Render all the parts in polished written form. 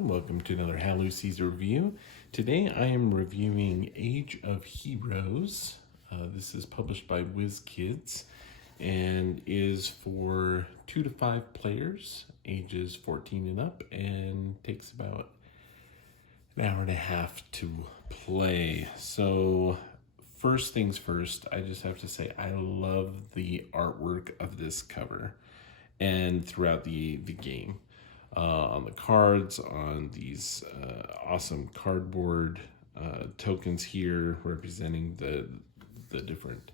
everyone. Welcome to another Halo Caesar review. Today I am reviewing Age of Heroes. This is published by WizKids and is for 2 to 5 players, ages 14 and up, and takes about an hour and a half to play. So first things first, I just have to say I love the artwork of this cover and throughout the game. On the cards, on these awesome cardboard tokens here representing the different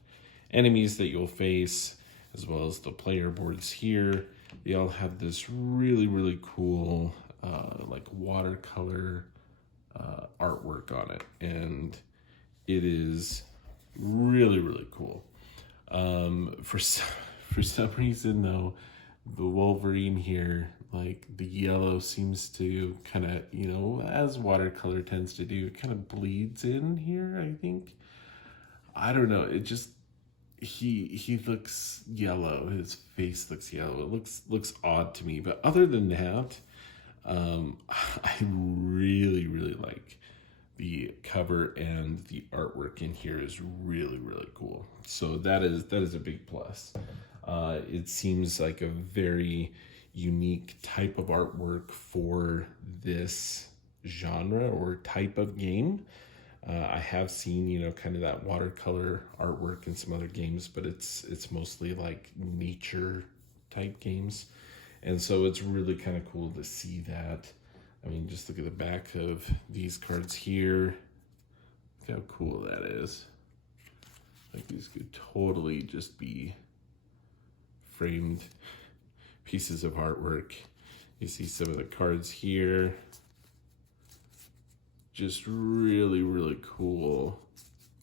enemies that you'll face, as well as the player boards here. They all have this really cool like watercolor artwork on it, and it is really cool. For some reason though, the Wolverine here, like the yellow seems to kind of, as watercolor tends to do, it kind of bleeds in here, I think. I don't know, it just, he looks yellow, his face looks yellow, it looks odd to me, but other than that, I really like the cover, and the artwork in here is really cool. So that is a big plus. It seems like a very unique type of artwork for this genre or type of game. I have seen, kind of that watercolor artwork in some other games, but it's mostly like nature type games. And so it's really kind of cool to see that. I mean, just look at the back of these cards here. Look how cool that is. Like, these could totally just be framed pieces of artwork. You see some of the cards here. Just really cool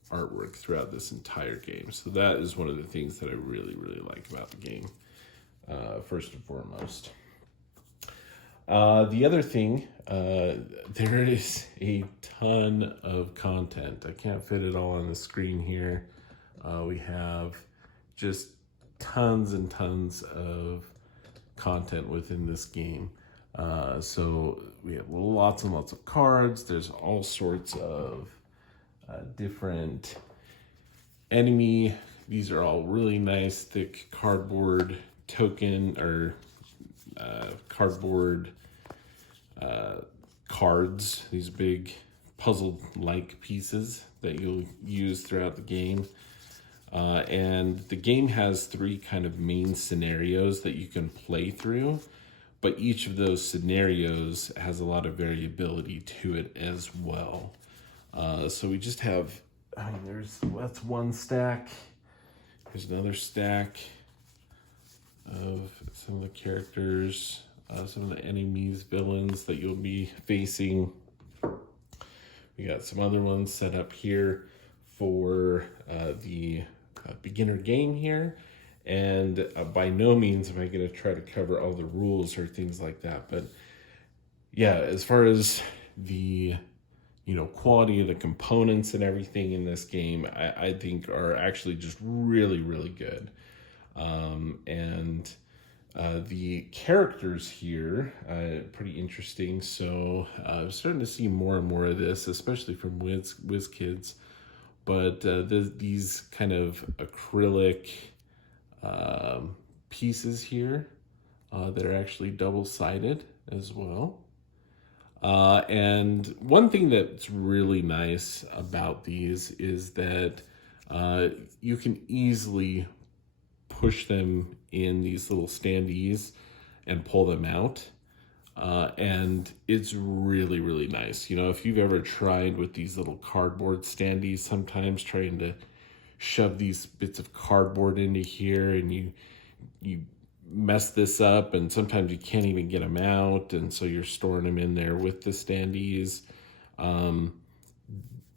artwork throughout this entire game. So that is one of the things that I really like about the game, first and foremost. The other thing, there is a ton of content. I can't fit it all on the screen here. We have just tons and tons of content within this game. So we have lots and lots of cards. There's all sorts of different enemy. These are all really nice, thick cardboard token or cardboard cards, these big puzzle-like pieces that you'll use throughout the game. And the game has 3 kind of main scenarios that you can play through, but each of those scenarios has a lot of variability to it as well. So we just have, that's one stack. Here's another stack of some of the characters, some of the enemies, villains that you'll be facing. We got some other ones set up here for the beginner game here, and by no means am I going to try to cover all the rules or things like that, but yeah, as far as the quality of the components and everything in this game, I think are actually just really good. And the characters here, pretty interesting. So I'm starting to see more and more of this, especially from WizKids. But these kind of acrylic pieces here that are actually double-sided as well. And one thing that's really nice about these is that you can easily push them in these little standees and pull them out. And it's really nice. If you've ever tried with these little cardboard standees, sometimes trying to shove these bits of cardboard into here, and you mess this up, and sometimes you can't even get them out, and so you're storing them in there with the standees.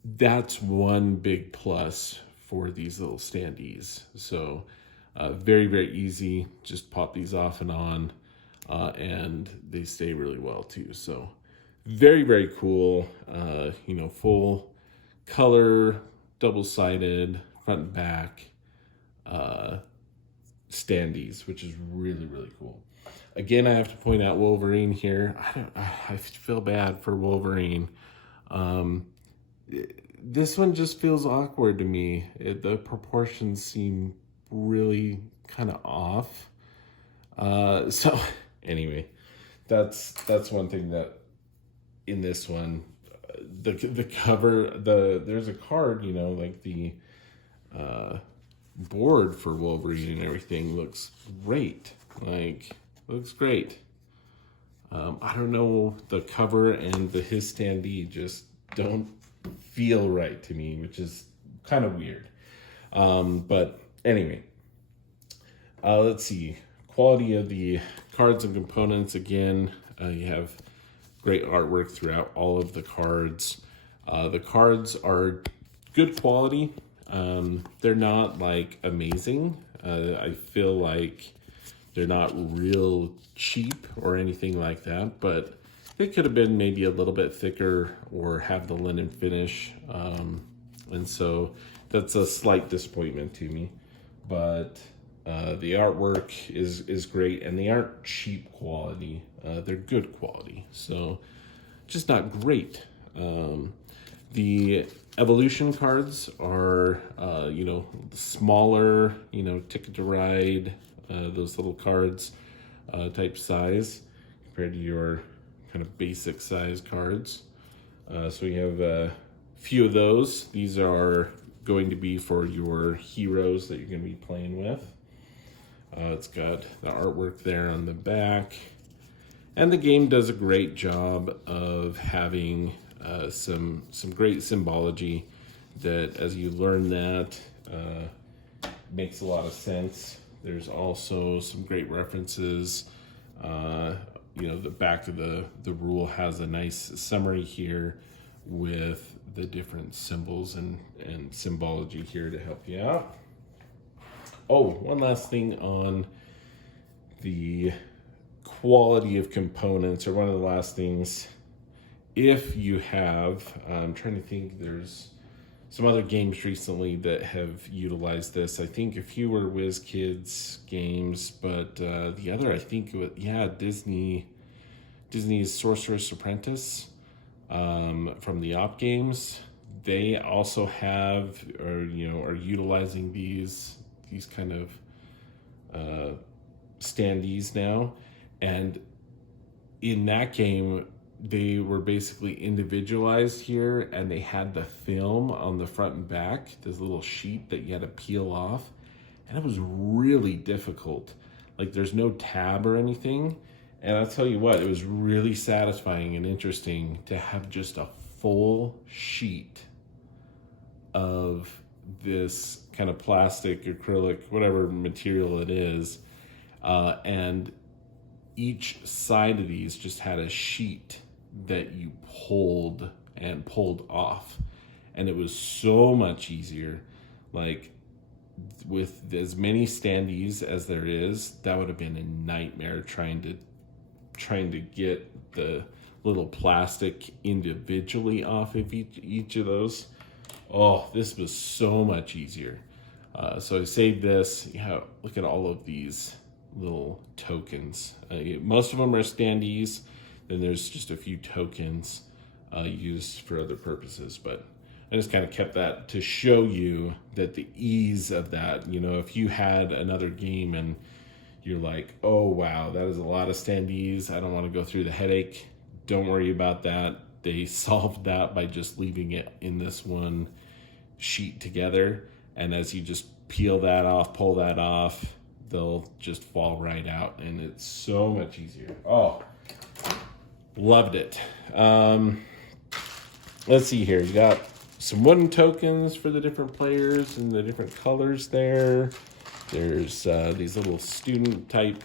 That's one big plus for these little standees. So very easy, just pop these off and on, and they stay really well too. So very cool. Full color, double-sided, front and back standees, which is really cool. Again, I have to point out Wolverine here. I feel bad for Wolverine. This one just feels awkward to me. The proportions seem really kind of off. So anyway, that's one thing that in this one, the cover, there's a card, like the board for Wolverine and everything looks great. Looks great. I don't know, the cover and his standee just don't feel right to me, which is kind of weird. But anyway, let's see. Quality of the cards and components. Again, you have great artwork throughout all of the cards. The cards are good quality. They're not like amazing. I feel like they're not real cheap or anything like that, but they could have been maybe a little bit thicker or have the linen finish. And so that's a slight disappointment to me. But the artwork is great, and they aren't cheap quality. They're good quality, so just not great. The evolution cards are, smaller, Ticket to Ride, those little cards type size compared to your kind of basic size cards. So we have a few of those. These are going to be for your heroes that you're going to be playing with. It's got the artwork there on the back. And the game does a great job of having some great symbology that, as you learn that, makes a lot of sense. There's also some great references. The back of the rule has a nice summary here with the different symbols and symbology here to help you out. Oh, one last thing on the quality of components, or one of the last things. If you have, I'm trying to think, there's some other games recently that have utilized this. I think a few were WizKids games, but the other, I think, Disney's Sorcerer's Apprentice from the Op games. They also have, are utilizing these kind of standees now. And in that game, they were basically individualized here, and they had the film on the front and back, this little sheet that you had to peel off, and it was really difficult. Like, there's no tab or anything, and I'll tell you what, it was really satisfying and interesting to have just a full sheet of this kind of plastic, acrylic, whatever material it is, and each side of these just had a sheet that you pulled off, and it was so much easier. Like, with as many standees as there is, that would have been a nightmare trying to get the little plastic individually off of each of those. Oh, this was so much easier. So I saved this. Look at all of these little tokens. Most of them are standees. Then there's just a few tokens used for other purposes. But I just kind of kept that to show you that the ease of that. If you had another game and you're like, oh wow, that is a lot of standees, I don't want to go through the headache. Don't worry about that. They solved that by just leaving it in this one sheet together. And as you just peel that off, pull that off, they'll just fall right out, and it's so much easier. Oh, loved it. Let's see here. You got some wooden tokens for the different players and the different colors there. There's these little student type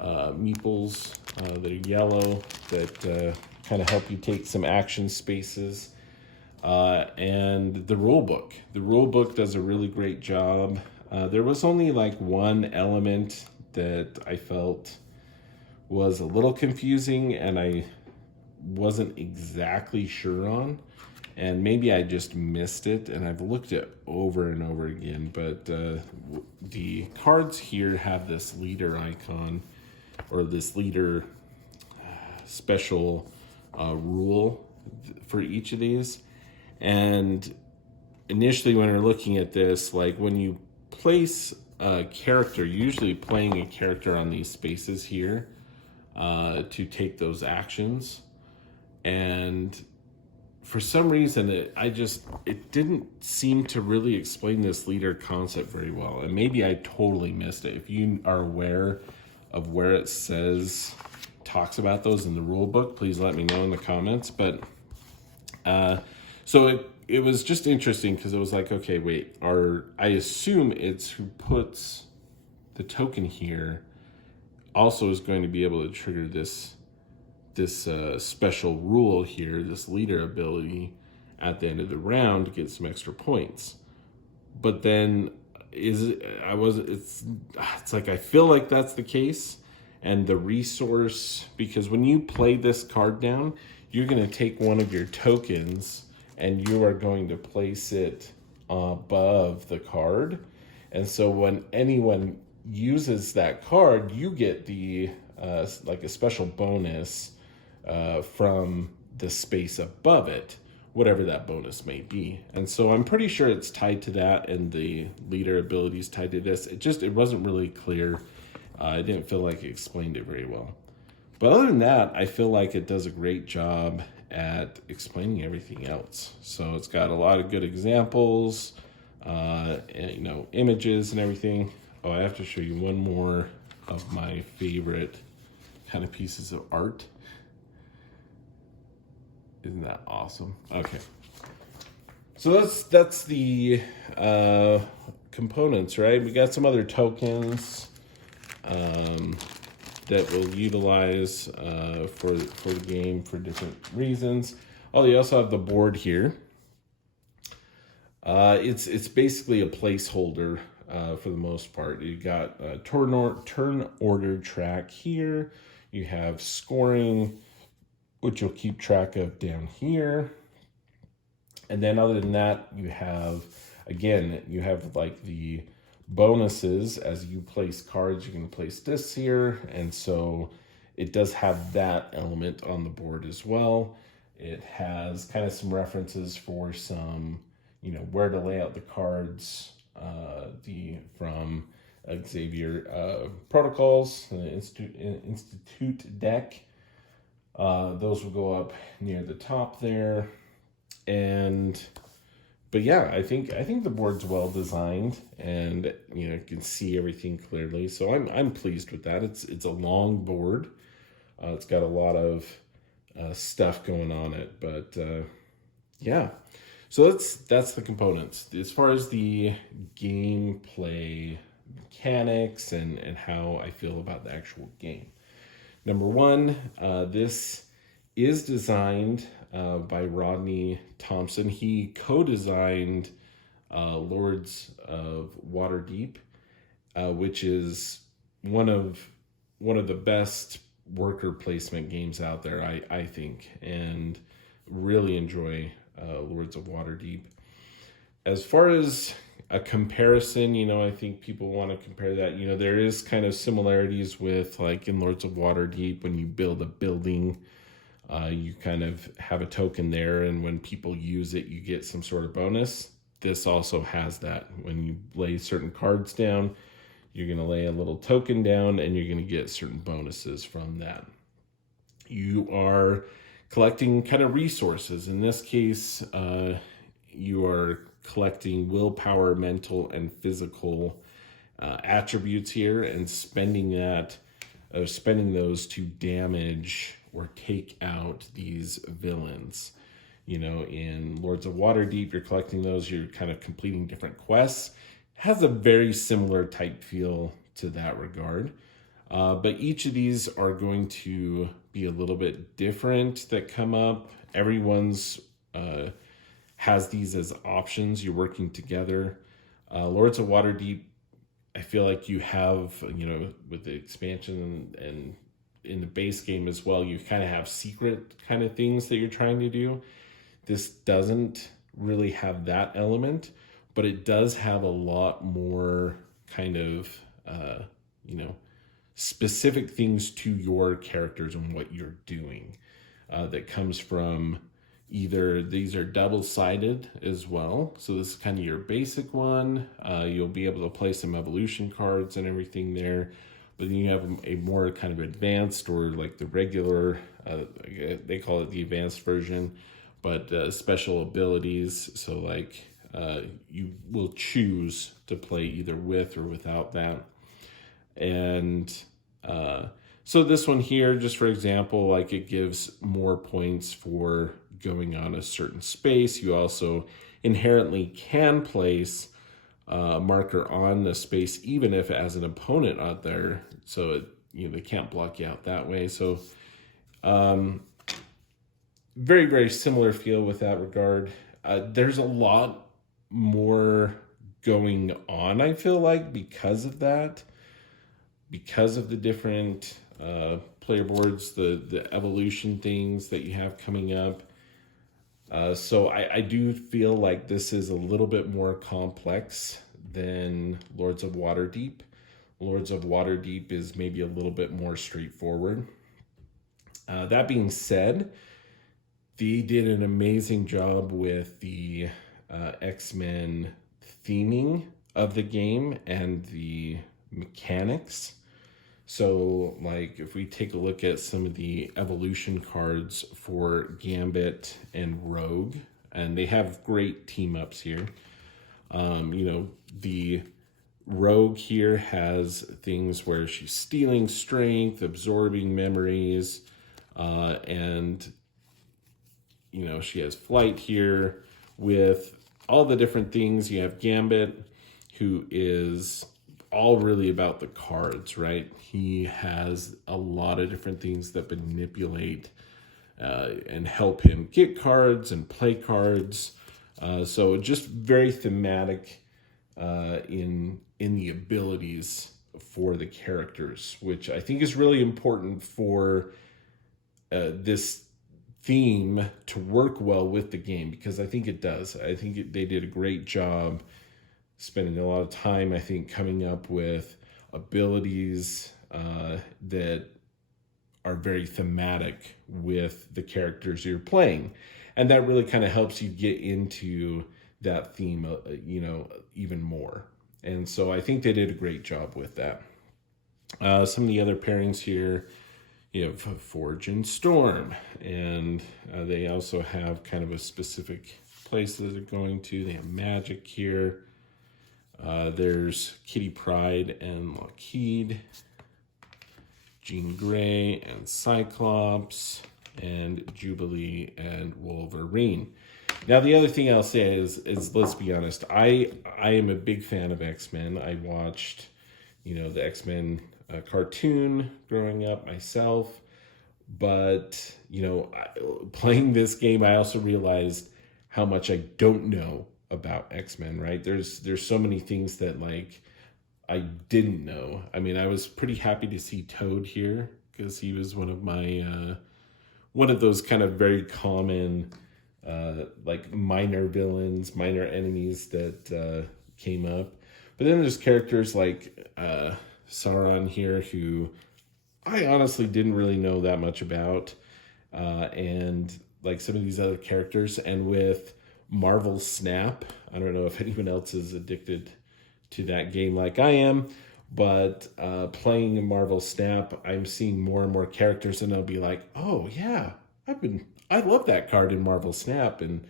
meeples that are yellow that kind of help you take some action spaces. And the rule book. The rule book does a really great job. There was only like one element that I felt was a little confusing, and I wasn't exactly sure on, and maybe I just missed it, and I've looked it over and over again. But the cards here have this leader icon, or this leader special rule for each of these. And initially when we're looking at this, like when you place a character, usually playing a character on these spaces here to take those actions. And for some reason, it didn't seem to really explain this leader concept very well. And maybe I totally missed it. If you are aware of where it talks about those in the rule book, please let me know in the comments. But so it was just interesting because it was like, okay, wait, I assume it's who puts the token here also is going to be able to trigger this special rule here, this leader ability at the end of the round to get some extra points. But then it's like I feel like that's the case. And the resource, because when you play this card down, you're going to take one of your tokens and you are going to place it above the card. And so when anyone uses that card, you get the like a special bonus from the space above it, whatever that bonus may be. And so I'm pretty sure it's tied to that, and the leader ability is tied to this. It wasn't really clear. I didn't feel like it explained it very well. But other than that, I feel like it does a great job at explaining everything else. So it's got a lot of good examples, and, images and everything. Oh, I have to show you one more of my favorite kind of pieces of art. Isn't that awesome? Okay. So that's the components, right? We got some other tokens that we'll utilize for the game for different reasons. Oh, you also have the board here. It's basically a placeholder for the most part. You got a turn order track here. You have scoring, which you'll keep track of down here. And then other than that, you have like the bonuses. As you place cards, you can place this here. And so it does have that element on the board as well. It has kind of some references for some, where to lay out the cards, from Xavier Protocols, the Institute deck. Those will go up near the top there. But yeah, I think the board's well designed, and you can see everything clearly. So I'm pleased with that. It's a long board. It's got a lot of stuff going on it, but yeah. So that's the components. As far as the gameplay mechanics and how I feel about the actual game. Number one, this is designed by Rodney Thompson. He co-designed Lords of Waterdeep, which is one of the best worker placement games out there, I think, and really enjoy Lords of Waterdeep. As far as a comparison, I think people want to compare that. There is kind of similarities with, like, in Lords of Waterdeep, when you build a building, you kind of have a token there, and when people use it, you get some sort of bonus. This also has that. When you lay certain cards down, you're going to lay a little token down, and you're going to get certain bonuses from that. You are collecting kind of resources. In this case, you are collecting willpower, mental, and physical attributes here, and spending those to damage or take out these villains. In Lords of Waterdeep, you're collecting those, you're kind of completing different quests. It has a very similar type feel to that regard. But each of these are going to be a little bit different that come up. Everyone's has these as options. You're working together. Lords of Waterdeep, I feel like you have, with the expansion and in the base game as well, you kind of have secret kind of things that you're trying to do. This doesn't really have that element, but it does have a lot more kind of, specific things to your characters and what you're doing. That comes from either these are double-sided as well. So this is kind of your basic one. You'll be able to play some evolution cards and everything there. But then you have a more kind of advanced, or like the regular, they call it the advanced version, but special abilities. So like you will choose to play either with or without that. And so this one here, just for example, like it gives more points for going on a certain space. You also inherently can place a marker on the space, even if it has an opponent out there. So it, they can't block you out that way. So very, very similar feel with that regard. There's a lot more going on, I feel like, because of that. Because of the different player boards, the evolution things that you have coming up. So I do feel like this is a little bit more complex than Lords of Waterdeep. Lords of Waterdeep is maybe a little bit more straightforward. That being said, they did an amazing job with the X-Men theming of the game and the mechanics. So like if we take a look at some of the evolution cards for Gambit and Rogue, and they have great team ups here. The Rogue here has things where she's stealing strength, absorbing memories, and she has flight here with all the different things. You have Gambit, who is all really about the cards, right? He has a lot of different things that manipulate and help him get cards and play cards. So just very thematic in the abilities for the characters, which I think is really important for this theme to work well with the game, because I think it does. I think they did a great job spending a lot of time, I think, coming up with abilities that are very thematic with the characters you're playing. And that really kind of helps you get into that theme, even more. And so I think they did a great job with that. Some of the other pairings here, you have Forge and Storm, and they also have kind of a specific place that they're going to. They have magic here. There's Kitty Pryde and Lockheed, Jean Grey and Cyclops, and Jubilee and Wolverine. Now, the other thing I'll say is let's be honest, I am a big fan of X-Men. I watched, the X-Men cartoon growing up myself, but, playing this game, I also realized how much I don't know about X-Men, right? There's so many things that I didn't know. I mean, I was pretty happy to see Toad here because he was one of my one of those kind of very common minor villains, minor enemies that came up. But then there's characters like Sauron here, who I honestly didn't really know that much about, and like some of these other characters. And with Marvel Snap, I don't know if anyone else is addicted to that game like I am, but playing Marvel Snap, I'm seeing more and more characters, and I'll be like, oh yeah, I love that card in Marvel Snap, and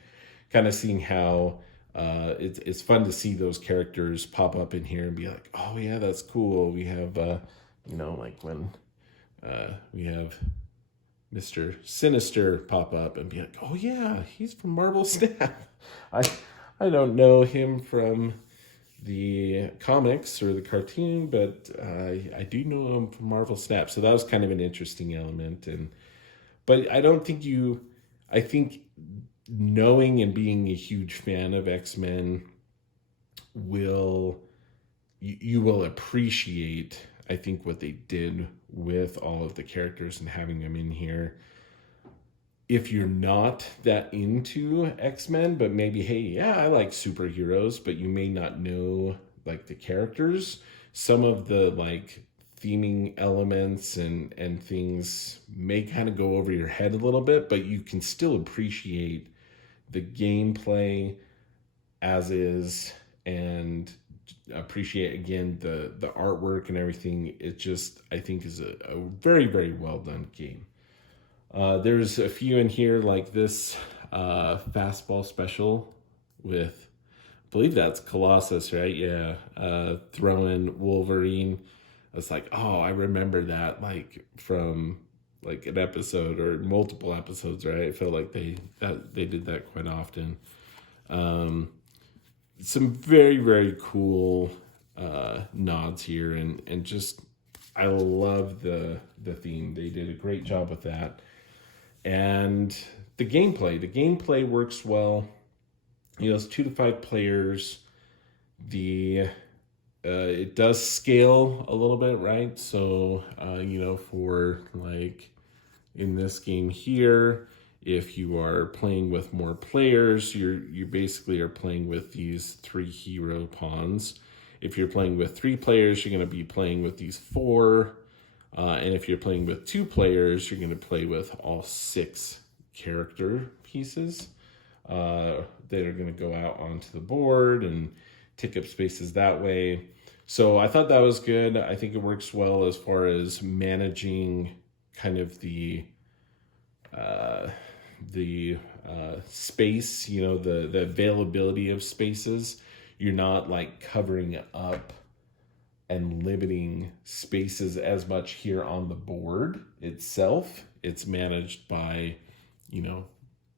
kind of seeing how it's fun to see those characters pop up in here and be like, oh yeah, that's cool. We have like when we have Mr. Sinister pop up and be like, oh yeah, he's from Marvel Snap. I don't know him from the comics or the cartoon, but I do know him from Marvel Snap. So that was kind of an interesting element. But I don't think I think knowing and being a huge fan of X-Men you will appreciate, I think, what they did with all of the characters and having them in here. If you're not that into X-Men, but maybe, hey, yeah, I like superheroes, but you may not know the characters, some of the theming elements and things may kind of go over your head a little bit, but you can still appreciate the gameplay as is and appreciate again the artwork and everything. It just, I think, is a very, very well done game. There's a few in here like this fastball special with, I believe that's Colossus, right? Yeah. Throwing Wolverine. It's like, oh, I remember that like from like an episode or multiple episodes, right? I felt like they did that quite often. Some very, very cool nods here, and just I love the theme. They did a great job with that. And the gameplay works well. It's 2 to 5 players. It does scale a little bit, right? So for like in this game here, if you are playing with more players, you basically are playing with these 3 hero pawns. If you're playing with 3 players, you're going to be playing with these 4. And if you're playing with 2 players, you're going to play with all 6 character pieces that are going to go out onto the board and take up spaces that way. So I thought that was good. I think it works well as far as managing kind of the space, the availability of spaces. You're not like covering up and limiting spaces as much here on the board itself. It's managed by,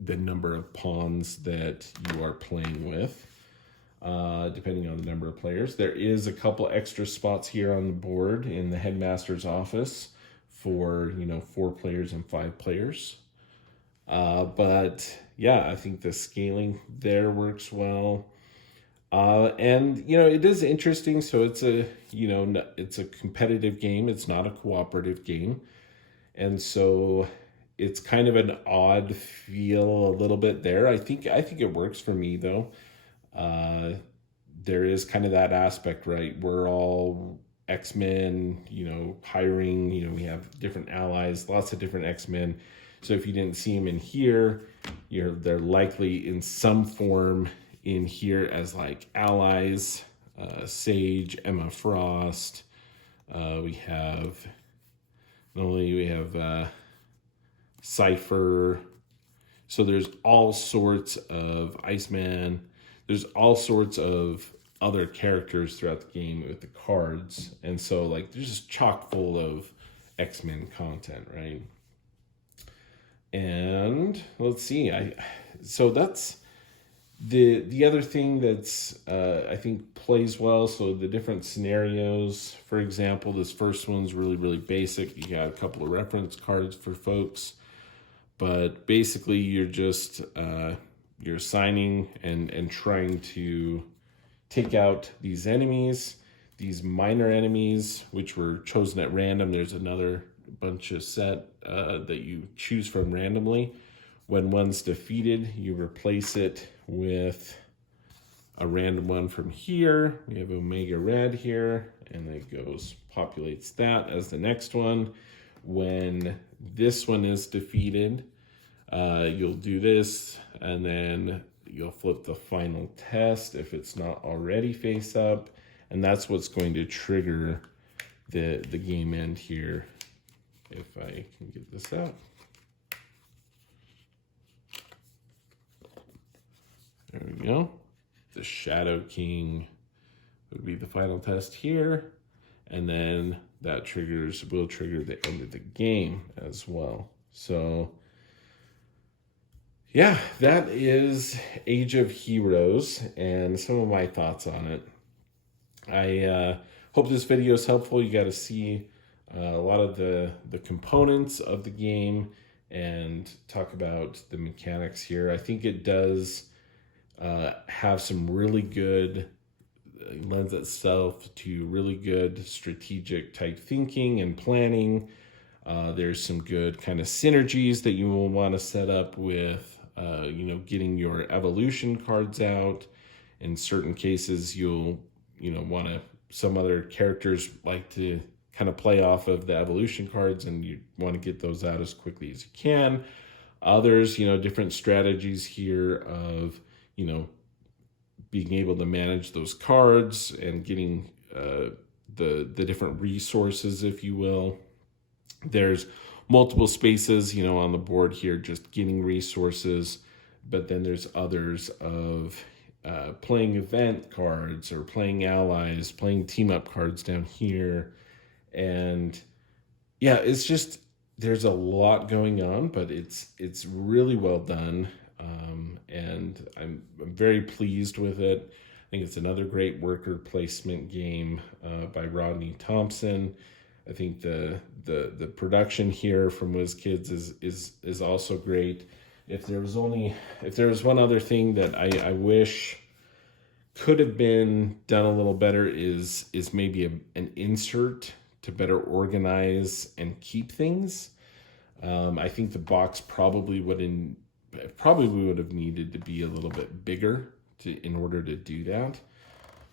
the number of pawns that you are playing with, depending on the number of players. There is a couple extra spots here on the board in the headmaster's office for, 4 players and 5 players. But yeah, I think the scaling there works well. And it is interesting. So it's it's a competitive game. It's not a cooperative game. And so it's kind of an odd feel a little bit there. I think it works for me though. There is kind of that aspect, right? We're all X-Men, hiring, we have different allies, lots of different X-Men. So if you didn't see them in here, they're likely in some form in here as like allies. Sage, Emma Frost. We have Cypher. So there's all sorts of Iceman. There's all sorts of other characters throughout the game with the cards. And so like there's just chock full of X-Men content, right? And let's see, so that's the other thing that's I think plays well. So the different scenarios, for example, this first one's really, really basic. You got a couple of reference cards for folks, but basically you're just you're assigning and trying to take out these enemies, these minor enemies, which were chosen at random. There's another bunch of set that you choose from randomly. When one's defeated, you replace it with a random one from here. We have Omega Red here, and it populates that as the next one. When this one is defeated, you'll do this, and then you'll flip the final test if it's not already face up, and that's what's going to trigger the game end here. If I can get this out. There we go. The Shadow King would be the final test here. And then that will trigger the end of the game as well. So yeah, that is Age of Heroes and some of my thoughts on it. I hope this video is helpful. You got to see a lot of the components of the game and talk about the mechanics here. I think it does have some really good, lends itself to really good strategic type thinking and planning. There's some good kind of synergies that you will want to set up with, getting your evolution cards out. In certain cases, you'll, want to, some other characters like to kind of play off of the evolution cards, and you want to get those out as quickly as you can. Others, different strategies here of, being able to manage those cards and getting the different resources, if you will. There's multiple spaces, on the board here, just getting resources. But then there's others of playing event cards or playing allies, playing team up cards down here. And yeah, it's just, there's a lot going on, but it's really well done. And I'm very pleased with it. I think it's another great worker placement game by Rodney Thompson. I think the production here from WizKids is also great. If there was one other thing that I wish could have been done a little better is maybe an insert to better organize and keep things. I think the box probably would have needed to be a little bit bigger in order to do that.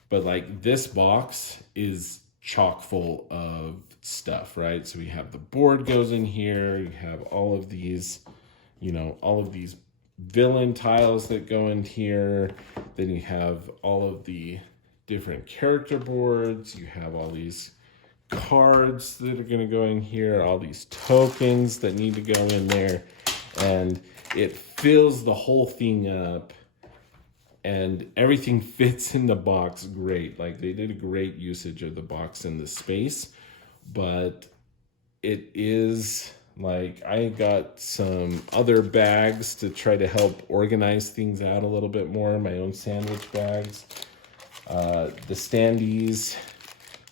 But like, this box is chock full of stuff, right? So we have the board goes in here. You have all of these, all of these villain tiles that go in here. Then you have all of the different character boards. You have all these cards that are going to go in here, all these tokens that need to go in there, and it fills the whole thing up, and everything fits in the box great. Like, they did a great usage of the box in the space. But it is like, I got some other bags to try to help organize things out a little bit more, my own sandwich bags. The standees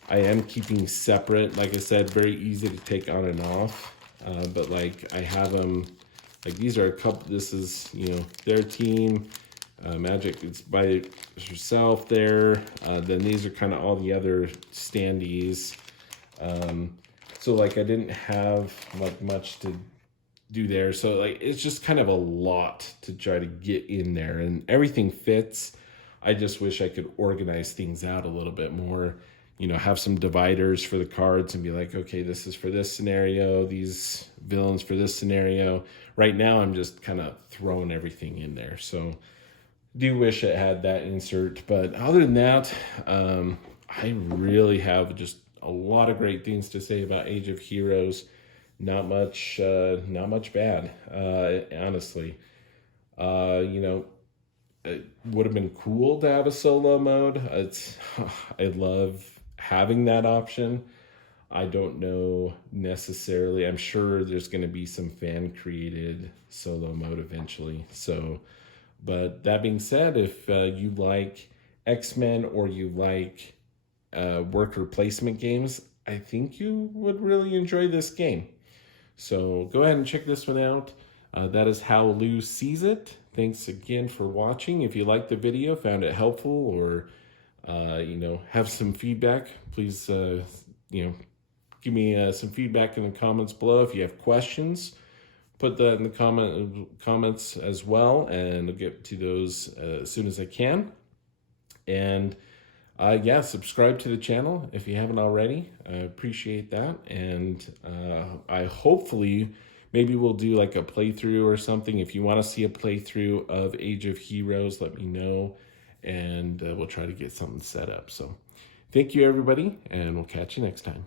I am keeping separate. Like I said, very easy to take on and off. But like, I have them, like, these are a couple, this is, their team. Magic, it's by herself there. Then these are kind of all the other standees. So like, I didn't have like much to do there. So like, it's just kind of a lot to try to get in there, and everything fits. I just wish I could organize things out a little bit more, have some dividers for the cards and be like, okay, this is for this scenario, these villains for this scenario. Right now, I'm just kind of throwing everything in there. So do wish it had that insert. But other than that, I really have just a lot of great things to say about Age of Heroes. Not much bad, honestly. It would have been cool to have a solo mode. I love having that option. I don't know necessarily. I'm sure there's going to be some fan created solo mode eventually. So, but that being said, if you like X-Men or you like worker placement games, I think you would really enjoy this game. So go ahead and check this one out. That is how Lou sees it. Thanks again for watching. If you liked the video, found it helpful, or have some feedback, please give me some feedback in the comments below. If you have questions, put that in the comments as well, and I'll get to those as soon as I can. And subscribe to the channel if you haven't already. I appreciate that. And I hopefully, maybe we'll do like a playthrough or something. If you want to see a playthrough of Age of Heroes, let me know, and we'll try to get something set up. So thank you, everybody, and we'll catch you next time.